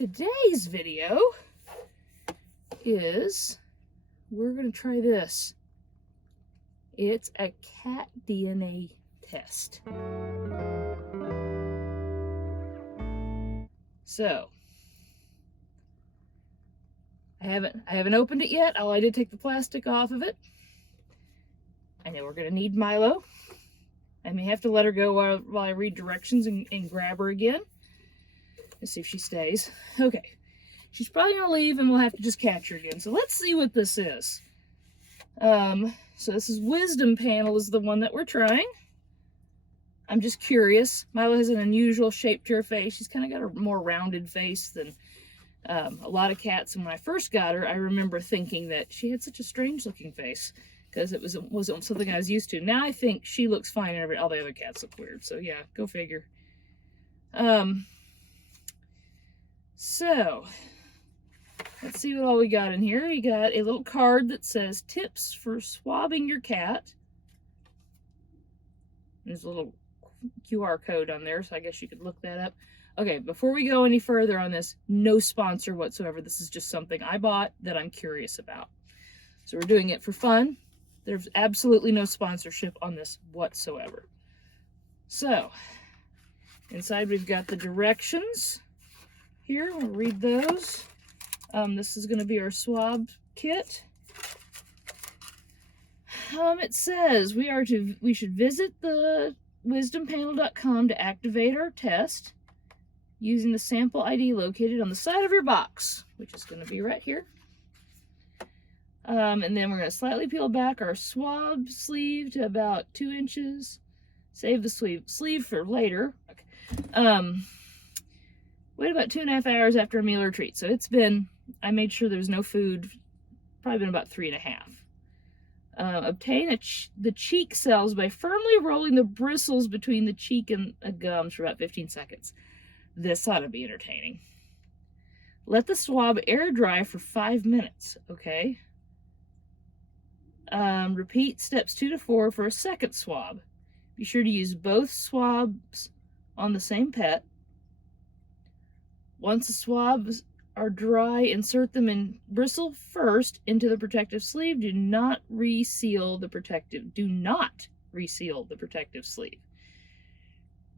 Today's video is, we're going to try this. It's a cat DNA test. So, I haven't opened it yet. I did take the plastic off of it. I know we're going to need Milo. I may have to let her go while I read directions and grab her again. Let's see if she stays. Okay. She's probably going to leave and we'll have to just catch her again. So let's see what this is. So this is Wisdom Panel is the one that we're trying. I'm just curious. Milo has an unusual shape to her face. She's kind of got a more rounded face than a lot of cats. And when I first got her, I remember thinking that she had such a strange looking face because it wasn't something I was used to. Now I think she looks fine and all the other cats look weird. So yeah, go figure. So let's see what all we got in here. You got a little card that says tips for swabbing your cat. There's a little QR code on there, so I guess you could look that up. Okay, before we go any further on this, no sponsor whatsoever. This is just something I bought that I'm curious about. So we're doing it for fun. There's absolutely no sponsorship on this whatsoever. So, inside we've got the directions. Here, we'll read those. This is going to be our swab kit. It says we should visit the wisdompanel.com to activate our test using the sample ID located on the side of your box, which is going to be right here. And then we're going to slightly peel back our swab sleeve to about 2 inches. Save the sleeve for later. Okay. Wait about 2.5 hours after a meal or treat. So I made sure there was no food, probably been about 3.5. Obtain the cheek cells by firmly rolling the bristles between the cheek and the gums for about 15 seconds. This ought to be entertaining. Let the swab air dry for 5 minutes, okay? Repeat steps 2 to 4 for a second swab. Be sure to use both swabs on the same pet. Once the swabs are dry, insert them in bristle first into the protective sleeve. Do not reseal the protective sleeve.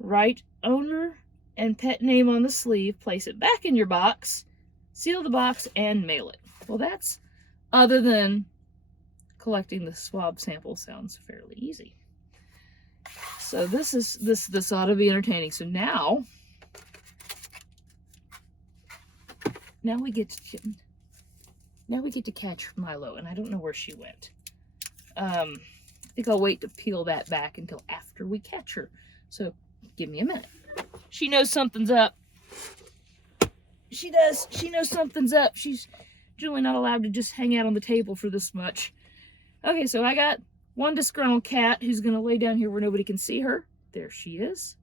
Write owner and pet name on the sleeve, place it back in your box, seal the box, and mail it. Well, that's, other than collecting the swab sample, sounds fairly easy. So this ought to be entertaining. So now we get to catch Milo, and I don't know where she went. I think I'll wait to peel that back until after we catch her. So give me a minute. She knows something's up. She does. She knows something's up. She's generally not allowed to just hang out on the table for this much. Okay, so I got one disgruntled cat who's going to lay down here where nobody can see her. There she is.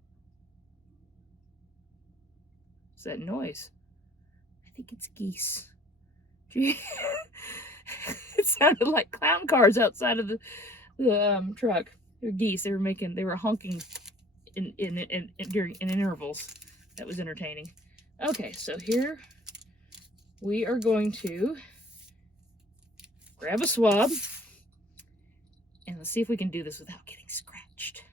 What's that noise? I think it's geese. It sounded like clown cars outside of the truck. They're geese. They were honking in intervals. That was entertaining. Okay, so here we are going to grab a swab and let's see if we can do this without getting scratched.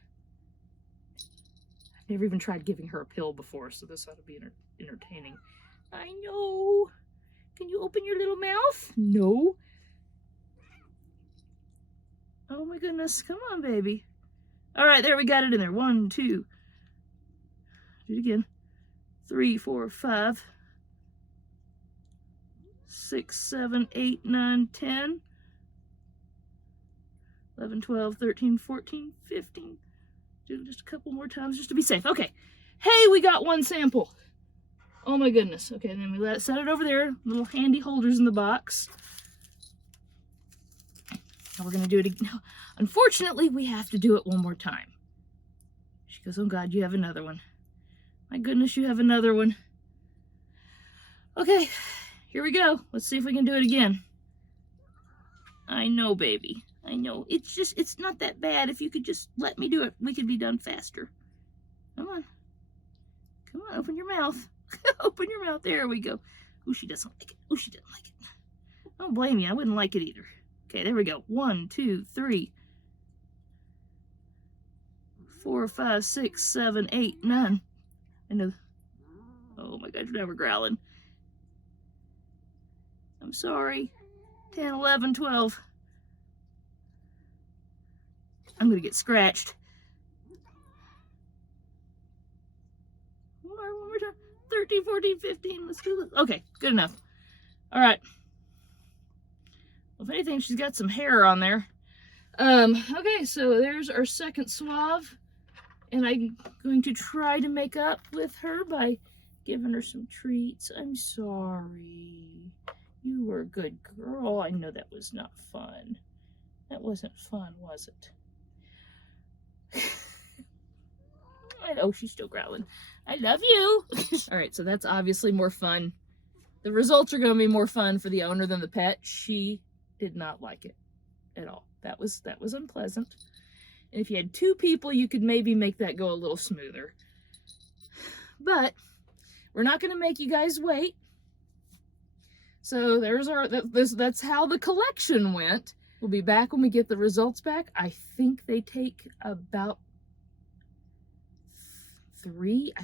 I've never even tried giving her a pill before, so this ought to be entertaining. I know. Can you open your little mouth? No. Oh my goodness. Come on, baby. All right, there, we got it in there. 1, 2. Do it again. 3, 4, 5, 6, 7, 8, 9, 10, 11, 12, 13, 14, 15. Do just a couple more times just to be safe. Okay. Hey, we got one sample. Oh my goodness. Okay, and then we set it over there. Little handy holders in the box. Now we're going to do it again. Unfortunately, we have to do it one more time. She goes, oh God, you have another one. My goodness, you have another one. Okay, here we go. Let's see if we can do it again. I know, baby. I know. It's not that bad. If you could just let me do it, we could be done faster. Come on. Come on, open your mouth. Open your mouth. There we go. Oh, she doesn't like it. Oh, she doesn't like it. I don't blame you. I wouldn't like it either. Okay, there we go. 1, 2, 3, 4, 5, 6, 7, 8, 9. I know. Oh my God, now we're growling. I'm sorry. 10, 11, 12. I'm gonna get scratched. One more time. 13, 14, 15. Let's do this. Okay, good enough. All right. Well, if anything, she's got some hair on there. Okay, so there's our second swab. And I'm going to try to make up with her by giving her some treats. I'm sorry. You were a good girl. I know that was not fun. That wasn't fun, was it? I know she's still growling. I love you. All right, so that's obviously more fun. The results are going to be more fun for the owner than the pet. She did not like it at all. That was unpleasant. And if you had 2 people, you could maybe make that go a little smoother. But we're not going to make you guys wait. So there's that's how the collection went. We'll be back when we get the results back. I think they take about 3.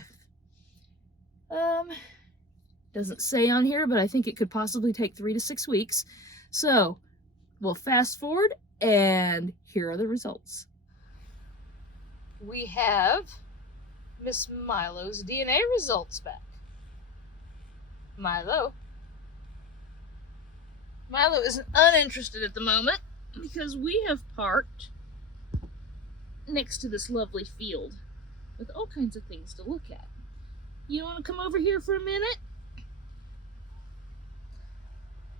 Doesn't say on here, but I think it could possibly take 3 to 6 weeks. So we'll fast forward, and here are the results. We have Miss Milo's DNA results back. Milo is uninterested at the moment because we have parked next to this lovely field with all kinds of things to look at. You want to come over here for a minute?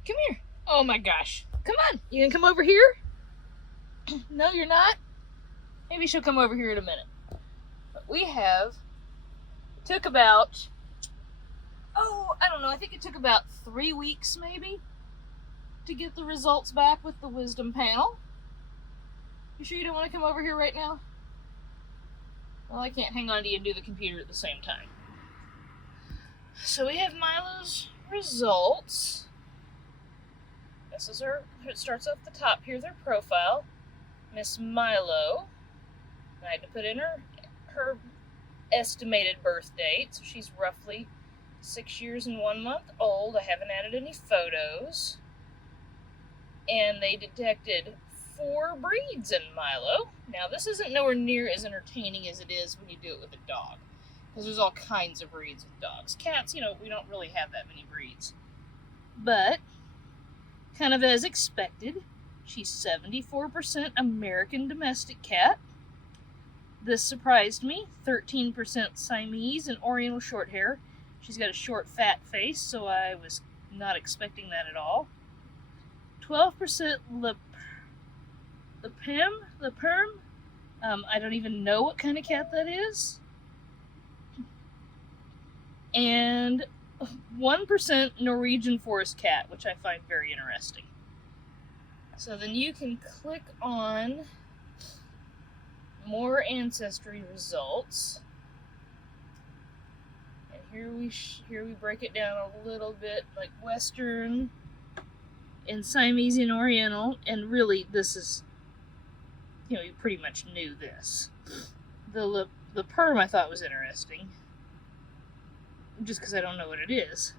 Come here. Oh my gosh. Come on. You gonna come over here? No, you're not? Maybe she'll come over here in a minute. But we took about, I don't know, I think it took about 3 weeks maybe to get the results back with the wisdom panel. You sure you don't want to come over here right now? Well, I can't hang on to you and do the computer at the same time. So we have Milo's results. This is it starts off the top. Here's her profile. Miss Milo. I had to put in her estimated birth date, so she's roughly 6 years and 1 month old. I haven't added any photos. And they detected 4 breeds in Milo. Now, this isn't nowhere near as entertaining as it is when you do it with a dog, because there's all kinds of breeds with dogs. Cats, we don't really have that many breeds. But, kind of as expected, she's 74% American domestic cat. This surprised me. 13% Siamese and Oriental short hair. She's got a short, fat face, so I was not expecting that at all. 12% Le Perm. I don't even know what kind of cat that is. And 1% Norwegian forest cat, which I find very interesting. So then you can click on more ancestry results, and here we break it down a little bit, like Western and Siamese and Oriental, and really this is, you pretty much knew this. The Perm I thought was interesting, just because I don't know what it is.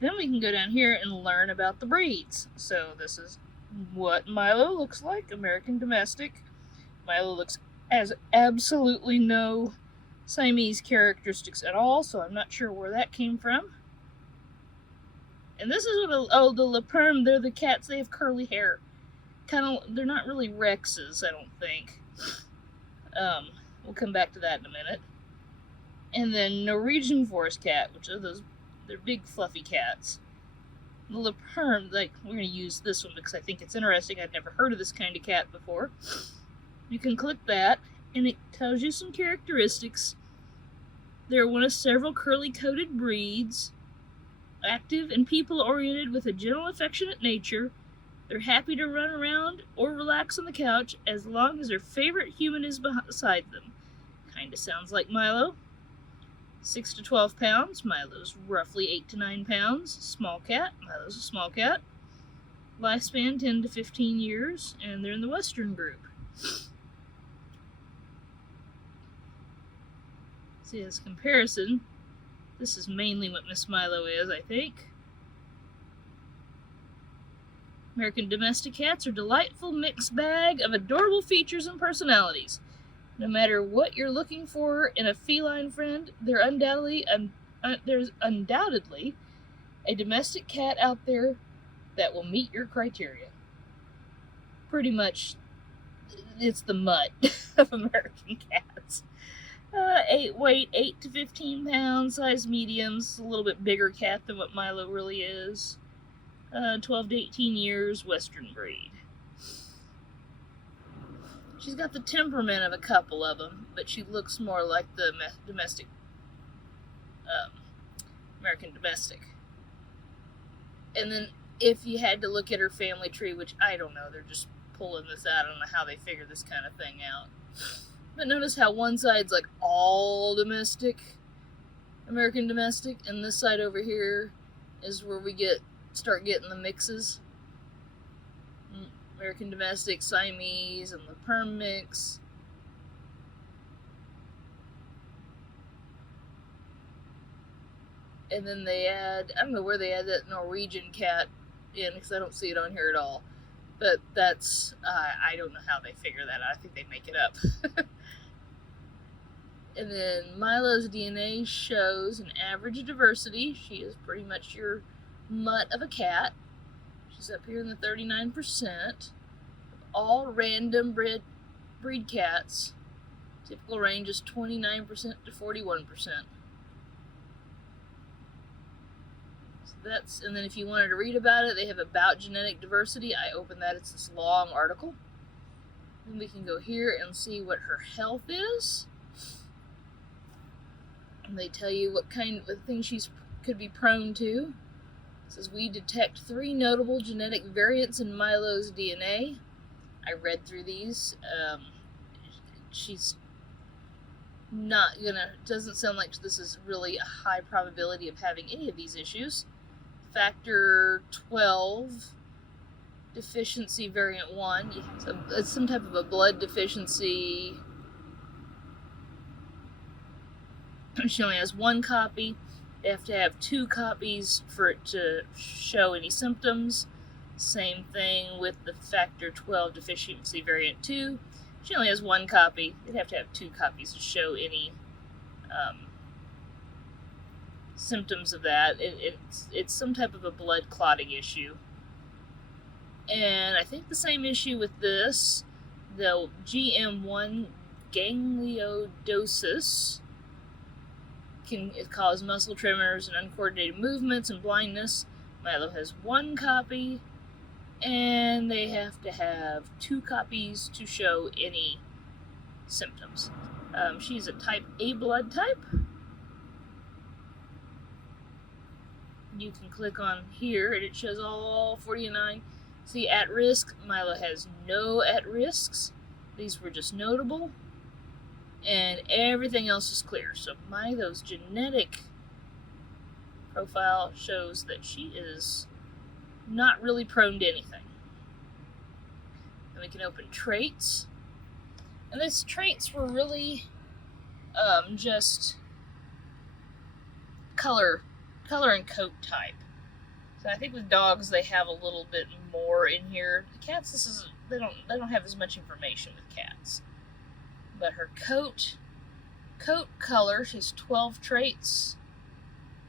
Then we can go down here and learn about the breeds. So this is what Milo looks like, American domestic. Milo has absolutely no Siamese characteristics at all, so I'm not sure where that came from. And this is what the Le Perm, they're the cats, they have curly hair. They're not really Rexes, I don't think. We'll come back to that in a minute. And then Norwegian forest cat, which are they're big fluffy cats. The Le Perm, we're going to use this one because I think it's interesting. I've never heard of this kind of cat before. You can click that, and it tells you some characteristics. They're one of several curly-coated breeds, active and people-oriented with a gentle, affectionate nature. They're happy to run around or relax on the couch as long as their favorite human is beside them. Kinda sounds like Milo. 6 to 12 pounds. Milo's roughly 8 to 9 pounds. Small cat. Milo's a small cat. Lifespan 10 to 15 years, and they're in the Western group. See, as comparison, this is mainly what Miss Milo is, I think. American domestic cats are a delightful mixed bag of adorable features and personalities. No matter what you're looking for in a feline friend, there's undoubtedly a domestic cat out there that will meet your criteria. Pretty much, it's the mutt of American cats. Weight 8 to 15 pounds, size mediums, a little bit bigger cat than what Milo really is. 12 to 18 years, Western breed. She's got the temperament of a couple of them, but she looks more like the domestic, American domestic. And then if you had to look at her family tree, which I don't know, they're just pulling this out, I don't know how they figure this kind of thing out. But notice how one side's like all domestic, American domestic, and this side over here is where we start getting the mixes. American domestic, Siamese, and the perm mix. And then they add, I don't know where they add that Norwegian cat in, because I don't see it on here at all. But that's, I don't know how they figure that out. I think they make it up. And then Milo's DNA shows an average diversity. She is pretty much your mutt of a cat. She's up here in the 39%. All random breed cats. Typical range is 29% to 41%. And then if you wanted to read about it, they have about genetic diversity. I opened that, it's this long article. Then we can go here and see what her health is. And they tell you what kind of things she could be prone to. It says, we detect 3 notable genetic variants in Milo's DNA. I read through these. She's not gonna, doesn't sound like this is really a high probability of having any of these issues. Factor 12 deficiency variant 1. So it's some type of a blood deficiency. She only has 1 copy. They have to have 2 copies for it to show any symptoms. Same thing with the factor 12 deficiency variant 2. She only has 1 copy. They'd have to have 2 copies to show any symptoms of that. It's some type of a blood clotting issue. And I think the same issue with this, the GM1 gangliodosis, can cause muscle tremors and uncoordinated movements and blindness. Milo has 1 copy, and they have to have 2 copies to show any symptoms. She's a type A blood type. You can click on here, and it shows all 49. See, at risk, Milo has no at risks. These were just notable. And everything else is clear. So Milo's genetic profile shows that she is not really prone to anything. Then we can open traits. And these traits were really just color and coat type. So I think with dogs they have a little bit more in here. The cats, they don't have as much information with cats. But her coat color, she's 12 traits,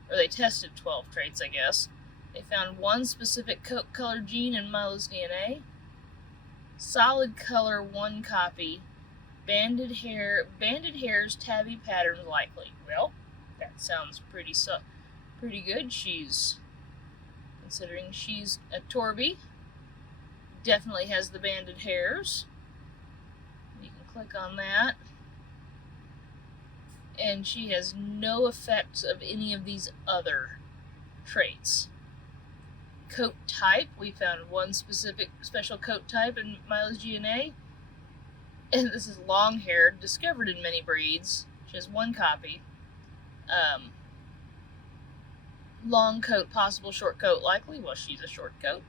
or they tested 12 traits, I guess. They found 1 specific coat color gene in Milo's DNA. Solid color, 1 copy. Banded hairs, tabby patterns likely. Well, that sounds pretty good. Considering she's a Torby, definitely has the banded hairs. You can click on that. And she has no effects of any of these other traits. Coat type, we found 1 specific special coat type in Milo's DNA. And this is long-haired, discovered in many breeds. She has 1 copy. Long coat possible, short coat likely. Well, she's a short coat.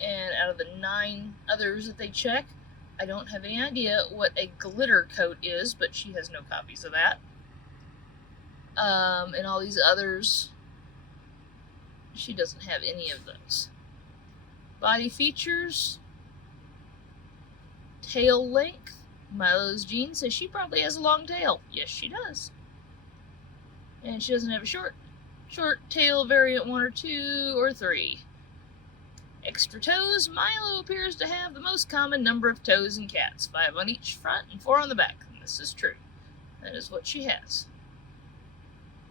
And out of the 9 others that they check, I don't have any idea what a glitter coat is, but she has no copies of that. And all these others, she doesn't have any of those. Body features, tail length. Milo's gene says she probably has a long tail. Yes, she does. And she doesn't have a short tail variant 1 or 2 or 3. Extra toes. Milo appears to have the most common number of toes in cats, 5 on each front and 4 on the back. And this is true. That is what she has.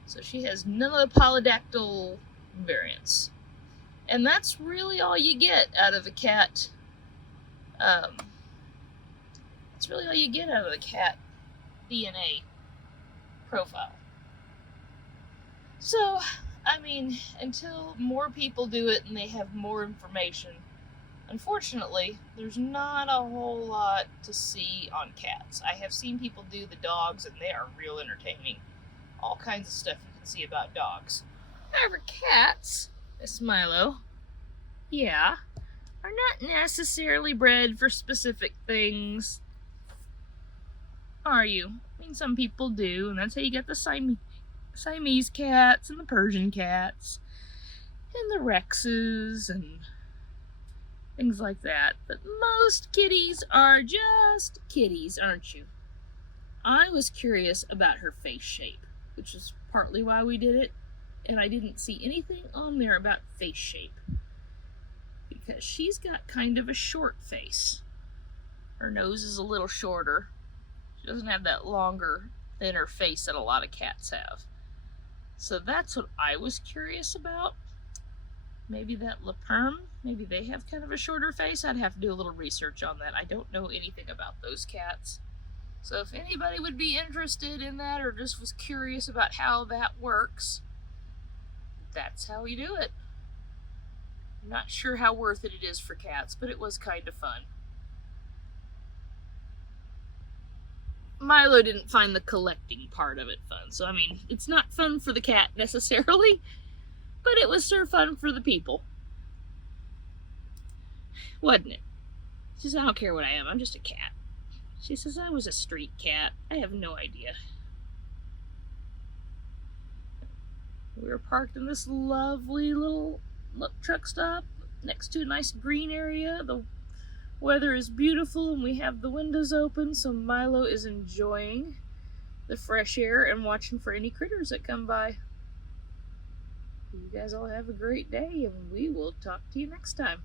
So she has none of the polydactyl variants. And that's really all you get out of a cat. That's really all you get out of the cat DNA profile. So, I mean, until more people do it and they have more information, unfortunately, there's not a whole lot to see on cats. I have seen people do the dogs, and they are real entertaining. All kinds of stuff you can see about dogs. However, cats, Miss Milo, yeah, are not necessarily bred for specific things. Are you? I mean, some people do, and that's how you get the Siamese cats and the Persian cats and the Rexes and things like that. But most kitties are just kitties, aren't you? I was curious about her face shape, which is partly why we did it, and I didn't see anything on there about face shape because she's got kind of a short face. Her nose is a little shorter. She doesn't have that longer, thinner face that a lot of cats have. So that's what I was curious about. Maybe that La Perm, maybe they have kind of a shorter face. I'd have to do a little research on that. I don't know anything about those cats. So if anybody would be interested in that or just was curious about how that works, that's how you do it. I'm not sure how worth it is for cats, but it was kind of fun. Milo didn't find the collecting part of it fun. So, I mean, it's not fun for the cat necessarily, but it was sure fun for the people. Wasn't it? She says, I don't care what I am, I'm just a cat. She says, I was a street cat. I have no idea. We were parked in this lovely little truck stop next to a nice green area. The weather is beautiful and we have the windows open, so Milo is enjoying the fresh air and watching for any critters that come by. You guys all have a great day, and we will talk to you next time.